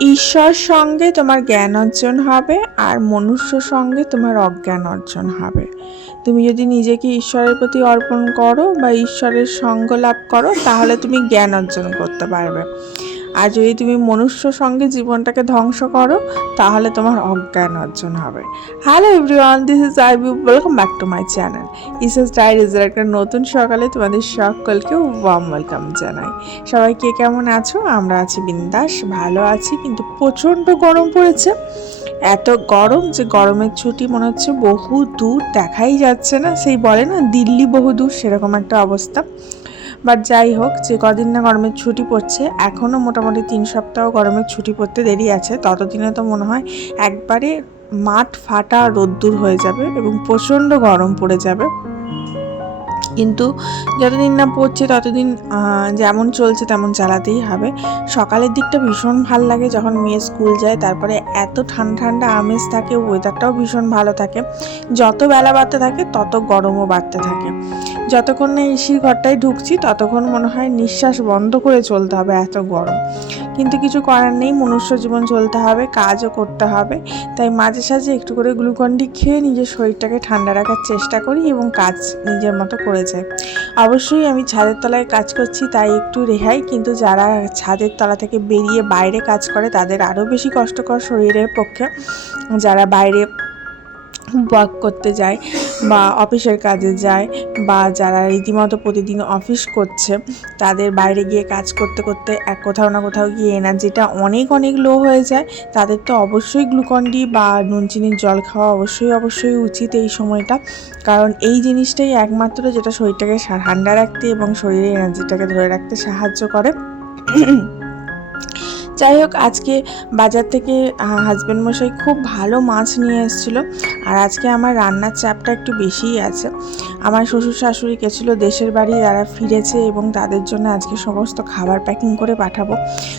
ঈশ্বর সঙ্গে তোমার জ্ঞান অর্জন হবে আর মনুষ্য সঙ্গে তোমার অজ্ঞান অর্জন হবে। তুমি যদি নিজেকে ঈশ্বরের প্রতি অর্পণ করো বা ঈশ্বরের সঙ্গ লাভ করো, তাহলে তুমি জ্ঞান অর্জন করতে পারবে। আর যদি তুমি মনুষ্য সঙ্গে জীবনটাকে ধ্বংস করো, তাহলে তোমার অজ্ঞান অর্জন হবে। Hello everyone this is I B welcome back to my channel ইসেস ডায়েরিজের একটা নতুন সকালে তোমাদের সকলকে ওয়ার্ম ওয়েলকাম জানাই। সবাই কে কেমন আছো? আমরা আছি বিন্দাস, ভালো আছি, কিন্তু প্রচণ্ড গরম পড়েছে। এত গরম যে গরমের ছুটি মনে হচ্ছে বহু দূর দেখাই যাচ্ছে না। সেই বলে না, দিল্লি বহু দূর, সেরকম একটা অবস্থা। বাট যাই হোক, যে কদিন না গরমের ছুটি পড়ছে এখনও মোটামুটি তিন সপ্তাহ গরমের ছুটি পড়তে দেরি আছে। ততদিনে তো মনে হয় একবারে মাঠ ফাটা রোদ্দুর হয়ে যাবে এবং প্রচণ্ড গরম পড়ে যাবে। কিন্তু যতদিন না পড়ছে, ততদিন যেমন চলছে তেমন চালাতেই হবে। সকালের দিকটা ভীষণ ভালো লাগে যখন মেয়ে স্কুল যায়, তারপরে এত ঠান্ডা ঠান্ডা আমেজ থাকে ওয়েদারটাও ভীষণ ভালো থাকে। যত বেলা বাড়তে থাকে, তত গরমও বাড়তে থাকে। যতক্ষণ না এসির ঘরটায় ঢুকছি, ততক্ষণ মনে হয় নিঃশ্বাস বন্ধ করে চলতে হবে এত গরম। কিন্তু কিছু করার নেই, মনুষ্য জীবন চলতে হবে, কাজও করতে হবে। তাই মাঝে সাঝে একটু করে গ্লুকন্ডি খেয়ে নিজের শরীরটাকে ঠান্ডা রাখার চেষ্টা করি এবং কাজ নিজের মতো করে যাই। অবশ্যই আমি ছাদের তলায় কাজ করছি, তাই একটু রেহাই, কিন্তু যারা ছাদের তলা থেকে বেরিয়ে বাইরে কাজ করে, তাদের আরও বেশি কষ্টকর শরীরের পক্ষে। যারা বাইরে ওয়াক করতে যায় বা অফিসের কাজে যায় বা যারা রীতিমতো প্রতিদিন অফিস করছে, তাদের বাইরে গিয়ে কাজ করতে করতে এক কোথাও না কোথাও গিয়ে এনার্জিটা অনেক অনেক লো হয়ে যায়। তাদের তো অবশ্যই গ্লুকন্ডি বা নুন, চিনির জল খাওয়া অবশ্যই অবশ্যই উচিত এই সময়টা। কারণ এই জিনিসটাই একমাত্র যেটা শরীরটাকে ঠান্ডা রাখতে এবং শরীরের এনার্জিটাকে ধরে রাখতে সাহায্য করে। যাই হোক, আজকে বাজার থেকে হাজব্যান্ড মশাই খুব ভালো মাছ নিয়ে এসেছিল। আর আজকে আমার রান্নার চাপটা একটু বেশিই আছে। আমার শ্বশুর শাশুড়ি গেছিল দেশের বাড়ি তারা ফিরেছে এবং তাদের জন্য আজকে সমস্ত খাবার প্যাকিং করে পাঠাবো।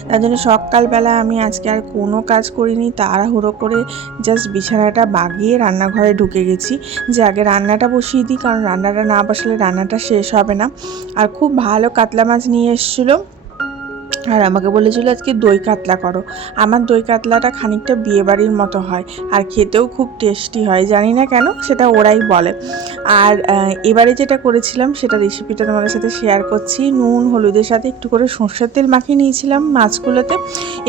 তার জন্য সকালবেলা আমি আজকে আর কোনো কাজ করিনি, তাড়াহুড়ো করে জাস্ট বিছানাটা বাগিয়ে রান্নাঘরে ঢুকে গেছি। যে আগে রান্নাটা বসিয়ে দিই, কারণ রান্নাটা না বসালে রান্নাটা শেষ হবে না। আর খুব ভালো কাতলা মাছ নিয়ে এসেছিল। আর আমাকে বলেছিল আজকে দই কাতলা করো। আমার দই কাতলাটা খানিকটা বিয়েবাড়ির মতো হয় আর খেতেও খুব টেস্টি হয়, জানি না কেন? সেটা ওরাই বলে। আর এবারে যেটা করেছিলাম সেটা রেসিপিটা তোমাদের সাথে শেয়ার করছি। নুন, হলুদের সাথে একটু করে সর্ষের তেল মাখিয়ে নিয়েছিলাম মাছগুলোতে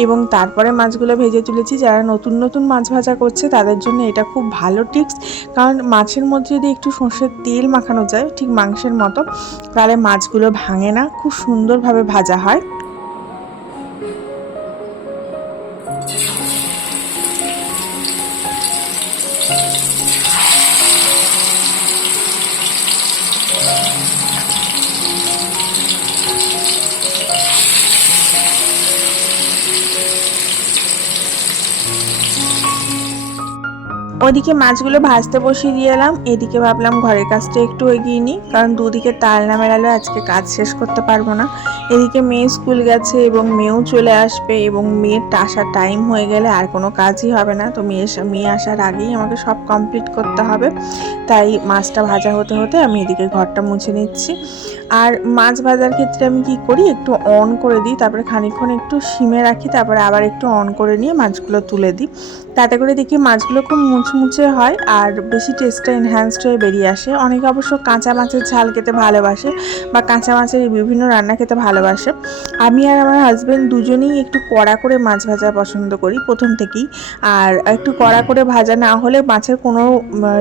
এবং তারপরে মাছগুলো ভেজে তুলেছি। যারা নতুন নতুন মাছ ভাজা করছে তাদের জন্য এটা খুব ভালো টিপস কারণ মাছের মধ্যে যদি একটু সর্ষের তেল মাখানো যায় ঠিক মাংসের মতো, তাহলে মাছগুলো ভাঙে না, খুব সুন্দরভাবে ভাজা হয়। ওদিকে মাছগুলো ভাজতে বসিয়ে দিয়ে এলাম। এদিকে ভাবলাম ঘরের কাজটা একটু এগিয়ে নিই, কারণ দুদিকে তাল না মেলালে আজকে কাজ শেষ করতে পারব না। এদিকে মেয়ে স্কুল গেছে এবং মেয়েও চলে আসবে এবং মেয়ের আসার টাইম হয়ে গেলে আর কোনো কাজই হবে না। তো মেয়ে মেয়ে আসার আগেই আমাকে সব কমপ্লিট করতে হবে। তাই মাছটা ভাজা হতে হতে আমি এদিকে ঘরটা মুছে নিচ্ছি। আর মাছ ভাজার ক্ষেত্রে আমি কি করি? একটু অন করে দিই, তারপরে খানিকক্ষণ একটু সিমে রাখি, তারপরে আবার একটু অন করে নিয়ে মাছগুলো তুলে দিই। তাতে করে দেখি মাছগুলো খুব মুচমুচে হয় আর বেশি টেস্টটা এনহ্যান্সড হয়ে বেরিয়ে আসে। অনেকে অবশ্য কাঁচা মাছের ঝাল খেতে ভালোবাসে বা কাঁচা মাছের বিভিন্ন রান্না খেতে ভালোবাসে। আমি আর আমার হাজব্যান্ড দুজনেই একটু কড়া করে মাছ ভাজা পছন্দ করি প্রথম থেকেই। আর একটু কড়া করে ভাজা না হলে মাছের কোনো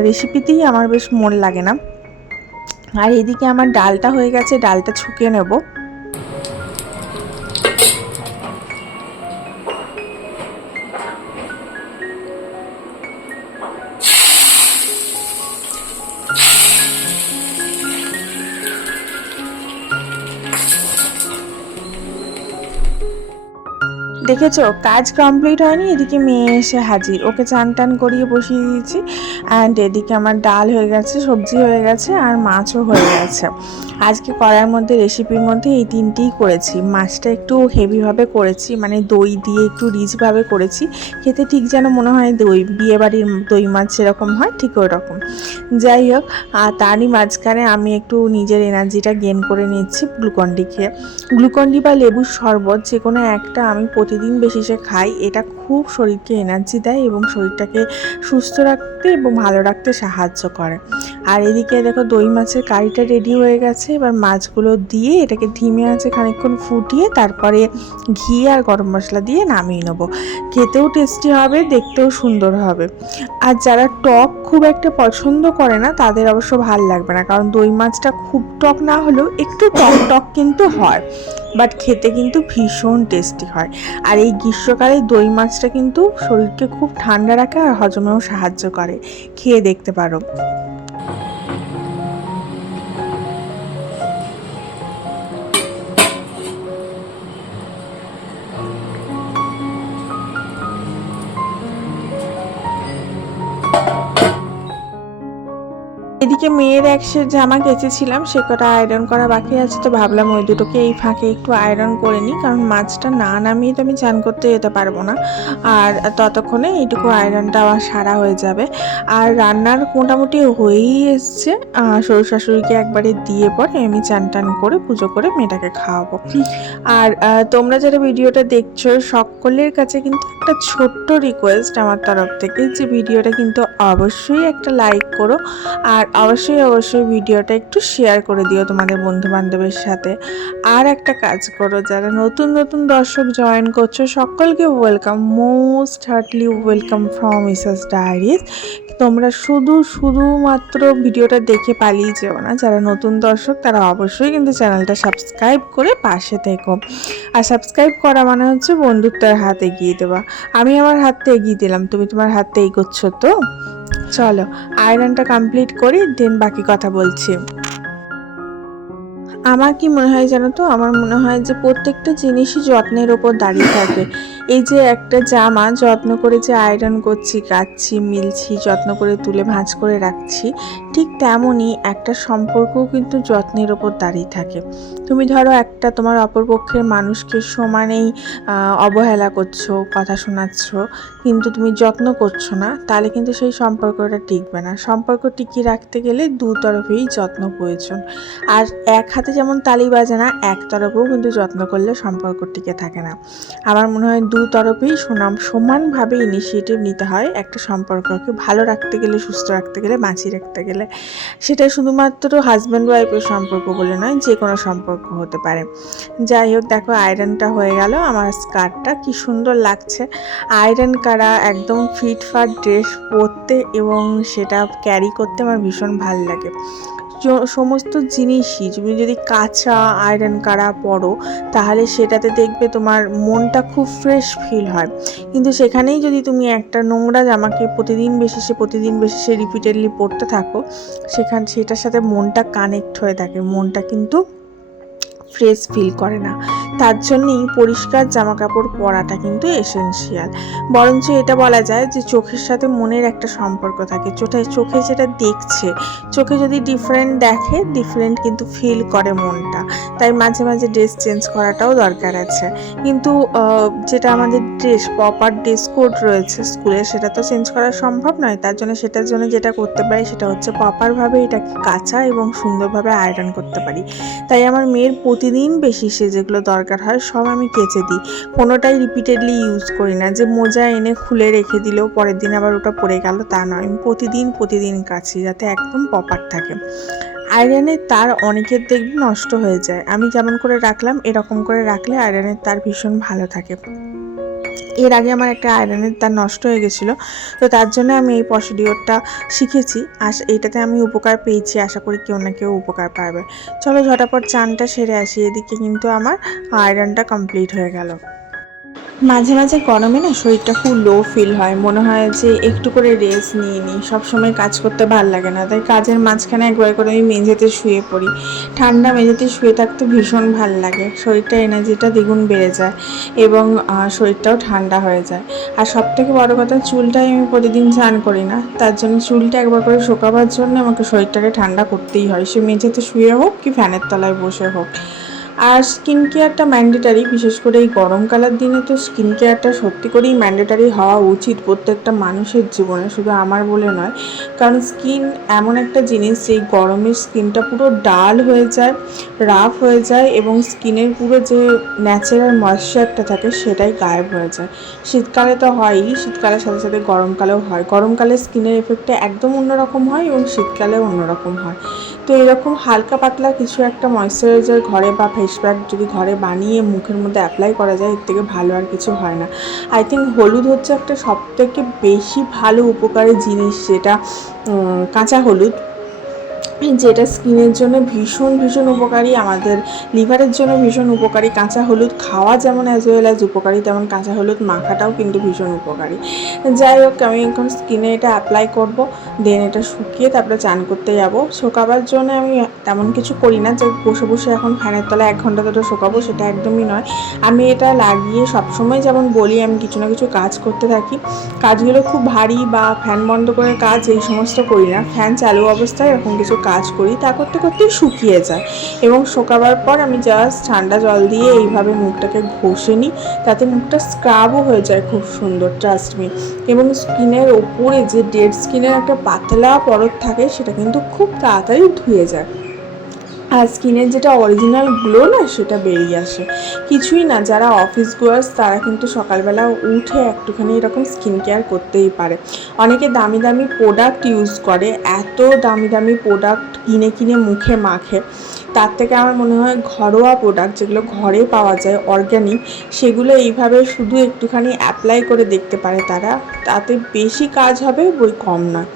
রেসিপিতেই আমার বেশ মন লাগে না। আর এদিকে আমার ডালটা হয়ে গেছে, ডালটা ছুকে নেব। দেখেছ, কাজ কমপ্লিট হয়নি, এদিকে মেয়ে এসে হাজির। ওকে চান টান করিয়ে বসিয়ে দিয়েছি। অ্যান্ড এদিকে আমার ডাল হয়ে গেছে, সবজি হয়ে গেছে আর মাছও হয়ে গেছে। আজকে করার মধ্যে রেসিপির মধ্যে এই তিনটেই করেছি। মাছটা একটু হেভিভাবে করেছি মানে দই দিয়ে একটু রিচভাবে করেছি। খেতে ঠিক যেন মনে হয় দই, বিয়েবাড়ির দই মাছ যেরকম হয় ঠিক ওই রকম যাই হোক আর তারই মাঝখানে আমি একটু নিজের এনার্জিটা গেন করে নিচ্ছি গ্লুকন্ডি খেয়ে গ্লুকন্ডি বা লেবুর শরবত যে কোনো একটা আমি প্রতিদিন বেশি সে খাই, এটা খুব শরীরকে এনার্জি দেয় এবং শরীরটাকে সুস্থ রাখতে এবং ভালো রাখতে সাহায্য করে। আর এদিকে দেখো দই মাছের কারিটা রেডি হয়ে গেছে। এবার মাছগুলো দিয়ে এটাকে ধিমে আছে খানিকক্ষণ ফুটিয়ে তারপরে ঘি আর গরম মশলা দিয়ে নামিয়ে নেব। খেতেও টেস্টি হবে, দেখতেও সুন্দর হবে। আর যারা টক খুব একটা পছন্দ করে না, তাদের অবশ্য ভালো লাগবে না। কারণ দই মাছটা খুব টক না হলেও একটু টক টক কিন্তু হয়। বাট খেতে কিন্তু ভীষণ টেস্টি হয়। আর এই গ্রীষ্মকালে দই মাছটা কিন্তু শরীরকে খুব ঠান্ডা রাখে আর হজমেও সাহায্য করে। খেয়ে দেখতে পারো। এদিকে মেয়ের এক সেট জামা কেচেছিলাম, সে কটা আয়রন করা বাকি আছে, তো ভাবলাম ওই দুটোকে এই ফাঁকে একটু আয়রন করে নিই, কারণ মাছটা না নামিয়ে তো আমি চান করতে যেতে পারব না। আর ততক্ষণে এইটুকু আয়রনটা আমার সারা হয়ে যাবে। আর রান্নার মোটামুটি হয়েই এসছে। শ্বশুর শাশুড়িকে একবারে দিয়ে পরে আমি চান টান করে পুজো করে মেয়েটাকে খাওয়াবো। আর তোমরা যারা ভিডিওটা দেখছ, সকলের কাছে কিন্তু একটা ছোট্ট রিকোয়েস্ট আমার তরফ থেকে যে ভিডিওটা কিন্তু অবশ্যই একটা লাইক করো। আর অবশ্যই অবশ্যই ভিডিওটা একটু শেয়ার করে দিও তোমাদের বন্ধু বান্ধবের সাথে। আর একটা কাজ করো, যারা নতুন নতুন দর্শক জয়েন করছ, সকলকে welcome most heartily welcome from Mrs Diaries তোমরা শুধু, শুধুমাত্র ভিডিওটা দেখে পালিয়ে যেও না, যারা নতুন দর্শক, তারা অবশ্যই কিন্তু চ্যানেলটা সাবস্ক্রাইব করে পাশে থেকো। আর সাবস্ক্রাইব করা মানে হচ্ছে বন্ধুত্বের হাত এগিয়ে দেওয়া। আমি আমার হাতটা এগিয়ে দিলাম, তুমি তোমার হাতটা এগোচ্ছ তো? চলো, আয়রনটা কমপ্লিট করি দেন বাকি কথা বলছি। আমার কি মনে হয় জানো তো? আমার মনে হয় যে প্রত্যেকটা জিনিসই যত্নের ওপর দাঁড়িয়ে থাকে এই যে একটা জামা যত্ন করে যে আয়রন করছি কাচ্ছি মিলছি, যত্ন করে তুলে ভাঁজ করে রাখছি, ঠিক তেমনই একটা সম্পর্কও কিন্তু যত্নের ওপর দাঁড়িয়ে থাকে। তুমি ধরো একটা তোমার অপরপক্ষের মানুষকে সমানেই অবহেলা করছ, কথা শোনাচ্ছ, কিন্তু তুমি যত্ন করছ না, তাহলে কিন্তু সেই সম্পর্কটা টিকবে না। সম্পর্ক টিকিয়ে রাখতে গেলে দু তরফেই যত্ন প্রয়োজন। আর এক হাতে যেমন তালি বাজে না এক তরফেও কিন্তু যত্ন করলে সম্পর্ক টিকে থাকে না। আমার মনে হয় দু তরফেই সুনাম সমানভাবে ইনিশিয়েটিভ নিতে হয়। একটা সম্পর্ককে ভালো রাখতে গেলে, সুস্থ রাখতে গেলে, বাঁচিয়ে রাখতে গেলে। সেটা শুধুমাত্র হাজব্যান্ড ওয়াইফের সম্পর্ক বলে নয়, যে কোনো সম্পর্ক হতে পারে। যাই হোক, দেখো আয়রনটা হয়ে গেল। আমার স্কার্টটা কি সুন্দর লাগছে। আয়রন কারা একদম ফিটফাট ড্রেস পরতে এবং সেটা ক্যারি করতে আমার ভীষণ ভালো লাগে। সমস্ত জিনিসই, তুমি যদি কাঁচা আয়রন করা পরো তাহলে সেটাতে দেখবে তোমার মনটা খুব ফ্রেশ ফিল হয়। কিন্তু সেখানেই যদি তুমি একটা নোংরা জামাকে প্রতিদিন বেশি সে প্রতিদিন বেশি সে রিপিটেডলি পরতে থাকো, সেখান, সেটার সাথে মনটা কানেক্ট হয়ে থাকে। মনটা কিন্তু ফ্রেশ ফিল করে না। তার জন্যই পরিষ্কার জামা কাপড় পরাটা কিন্তু এসেনশিয়াল বরঞ্চ এটা বলা যায় যে চোখের সাথে মনের একটা সম্পর্ক থাকে। চোখে চোখে যেটা দেখছে, চোখে যদি ডিফারেন্ট দেখে ডিফারেন্ট কিন্তু ফিল করে মনটা। তাই মাঝে মাঝে ড্রেস চেঞ্জ করাটাও দরকার আছে। কিন্তু যেটা আমাদের ড্রেস প্রপার ড্রেস কোড রয়েছে স্কুলে, সেটা তো চেঞ্জ করা সম্ভব নয়। তার জন্য সেটার জন্য যেটা করতে পারি, সেটা হচ্ছে প্রপারভাবে এটাকে কাঁচা এবং সুন্দরভাবে আয়রন করতে পারি। তাই আমার মেয়ের প্রতিদিন বেশি সে যেগুলো দরকার হয়, সব আমি কেচে দিই। কোনোটাই রিপিটেডলি ইউজ করি না যে মোজা এনে খুলে রেখে দিলেও পরের দিন আবার ওটা পড়ে গেল তা নয়। আমি প্রতিদিন প্রতিদিন কাছি যাতে একদম পপার থাকে। আয়রনের তার অনেকের দেখবি নষ্ট হয়ে যায়। আমি যেমন করে রাখলাম, এরকম করে রাখলে আয়রনের তার ভীষণ ভালো থাকে। এর আগে আমার একটা আয়রনের তার নষ্ট হয়ে গেছিল, তো তার জন্য আমি এই প্রসিডিওরটা শিখেছি। আর এইটাতে আমি উপকার পেয়েছি, আশা করি কেউ না কেউ উপকার পাবে। চলো ঝটাপট চানটা সেরে আসি, এদিকে কিন্তু আমার আয়রনটা কমপ্লিট হয়ে গেল। মাঝে মাঝে গরমে না শরীরটা খুব লো ফিল হয়। মনে হয় যে একটু করে রেস্ট নিয়ে নিই। সবসময় কাজ করতে ভালো লাগে না। তাই কাজের মাঝখানে একবার করে আমি মেঝেতে শুয়ে পড়ি। ঠান্ডা মেঝেতে শুয়ে থাকতে ভীষণ ভালো লাগে। শরীরটা এনার্জিটা দ্বিগুণ বেড়ে যায় এবং শরীরটাও ঠান্ডা হয়ে যায়। আর সব থেকে বড় কথা, চুলটাই আমি প্রতিদিন স্নান করি না। তার জন্য চুলটা একবার করে শোকাবার জন্য আমাকে শরীরটাকে ঠান্ডা করতেই হয়। সে মেঝেতে শুয়ে হোক কি ফ্যানের তলায় বসে হোক। আর স্কিন কেয়ারটা ম্যান্ডেটারি বিশেষ করে এই গরমকালের দিনে তো স্কিন কেয়ারটা সত্যি করেই ম্যান্ডেটারি হওয়া উচিত প্রত্যেকটা মানুষের জীবনে, শুধু আমার বলে নয়। কারণ স্কিন এমন একটা জিনিস, যেই গরমে স্কিনটা পুরো ডাল হয়ে যায় রাফ হয়ে যায় এবং স্কিনের পুরো যে ন্যাচারাল ময়েশ্চারটা থাকে, সেটাই গায়েব হয়ে যায়। শীতকালে তো হয়ই, শীতকালের সাথে সাথে গরমকালেও হয়। গরমকালে স্কিনের এফেক্টটা একদম অন্যরকম হয় এবং শীতকালেও অন্যরকম হয়। তো এরকম হালকা পাতলা কিছু একটা ময়শ্চারাইজার ঘরে বা ফেস প্যাক যদি ঘরে বানিয়ে মুখের মধ্যে অ্যাপ্লাই করা যায়, এর থেকে ভালো আর কিছু হয় না। আই থিঙ্ক হলুদ হচ্ছে একটা সবথেকে বেশি ভালো উপকারী জিনিস যেটা কাঁচা হলুদ। যেটা স্কিনের জন্য ভীষণ ভীষণ উপকারী, আমাদের লিভারের জন্য ভীষণ উপকারী। কাঁচা হলুদ খাওয়া যেমন অ্যাজ ওয়েল অ্যাজ উপকারী, তেমন কাঁচা হলুদ মাখাটাও কিন্তু ভীষণ উপকারী। যাই হোক, আমি এখন স্কিনে এটা অ্যাপ্লাই করব দেন এটা শুকিয়ে তারপরে চান করতে যাব। শোকাবার জন্য আমি তেমন কিছু করি না যে বসে বসে এখন ফ্যানের তলায় এক ঘণ্টা দুটো শোকাবো, সেটা একদমই নয়। আমি এটা লাগিয়ে সবসময় যেমন বলি, আমি কিছু না কিছু কাজ করতে থাকি। কাজগুলো খুব ভারী বা ফ্যান বন্ধ করে কাজ এই সমস্ত করি না। ফ্যান চালু অবস্থায় এরকম কিছু কাজ করি, তা করতে করতে শুকিয়ে যায়। এবং শোকাবার পর আমি জাস্ট ঠান্ডা জল দিয়ে এইভাবে মুখটাকে ঘষে নিই, তাতে মুখটা স্ক্রাবও হয়ে যায় খুব সুন্দর ট্রাস্ট মি এবং স্কিনের ওপরে যে ডেড স্কিনের একটা পাতলা পরত থাকে, সেটা কিন্তু খুব তাড়াতাড়ি ধুয়ে যায়। আর স্কিনের যেটা অরিজিনাল গ্লো না, সেটা বেরিয়ে আসে। কিছুই না, যারা অফিস গোয়ার্স তারা কিন্তু সকালবেলা উঠে একটুখানি এরকম স্কিন কেয়ার করতেই পারে। অনেকে দামি দামি প্রোডাক্ট ইউজ করে, এত দামি দামি প্রোডাক্ট কিনে কিনে মুখে মাখে। তার থেকে আমার মনে হয় ঘরোয়া প্রোডাক্ট যেগুলো ঘরে পাওয়া যায় অর্গ্যানিক সেগুলো এইভাবে শুধু একটুখানি অ্যাপ্লাই করে দেখতে পারে তারা। তাতে বেশি কাজ হবে, বই কম নয়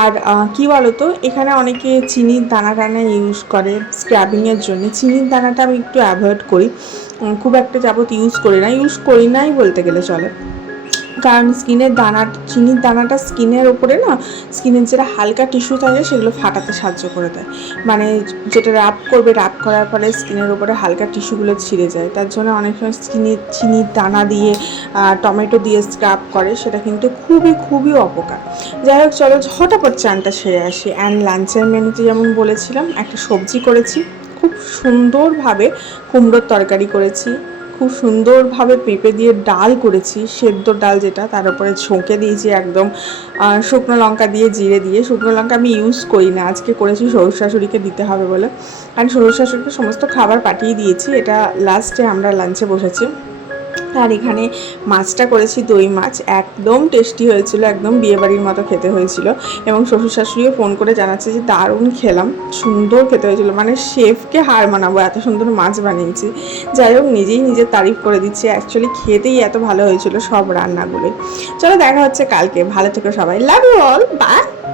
আর কি বলতো, এখানে অনেকে চিনির দানা টানা ইউজ করে স্ক্রাবিংয়ের জন্য। চিনির দানাটা আমি একটু অ্যাভয়েড করি। খুব একটা যাবত ইউজ করি না। ইউজ করি নাই বলতে গেলে চলে। কারণ স্কিনের দানা, চিনির দানাটা স্কিনের ওপরে না, স্কিনের যেটা হালকা টিস্যু থাকে সেগুলো ফাটাতে সাহায্য করে দেয়। মানে যেটা রাব করবে, রাব করার পরে স্কিনের ওপরে হালকা টিস্যুগুলো ছিঁড়ে যায়। তার জন্য অনেক সময় স্কিনের চিনির দানা দিয়ে টমেটো দিয়ে স্ক্রাব করে, সেটা কিন্তু খুবই খুবই অপকার। যাই হোক, চলো ঝটাপট চানটা সেরে আসি। অ্যান্ড লাঞ্চের মেনুতে যেমন বলেছিলাম, একটা সবজি করেছি। খুব সুন্দরভাবে কুমড়োর তরকারি করেছি। খুব সুন্দরভাবে পেঁপে দিয়ে ডাল করেছি, সেদ্ধ ডাল যেটা, তার উপরে ঝোঁকে দিয়েছি একদম শুকনো লঙ্কা দিয়ে জিরে দিয়ে। শুকনো লঙ্কা আমি ইউজ করি না, আজকে করেছি শ্বশুর শাশুড়িকে দিতে হবে বলে। কারণ শ্বশুর শাশুড়িকে সমস্ত খাবার পাঠিয়ে দিয়েছি, এটা লাস্টে আমরা লাঞ্চে বসেছি। আর এখানে মাছটা করেছি দই মাছ। একদম টেস্টি হয়েছিল, একদম বিয়েবাড়ির মতো খেতে হয়েছিল। এবং শ্বশুর শাশুড়িও ফোন করে জানাচ্ছে যে, দারুণ খেলাম, সুন্দর খেতে হয়েছিল। মানে শেফকে হার মানাবো, এত সুন্দর মাছ বানিয়েছি। যাই হোক, নিজেই নিজের তারিফ করে দিচ্ছি। অ্যাকচুয়ালি খেতেই এত ভালো হয়েছিল সব রান্নাগুলোই। চলো, দেখা হচ্ছে কালকে। ভালো থেকো সবাই। লাভ অল বাই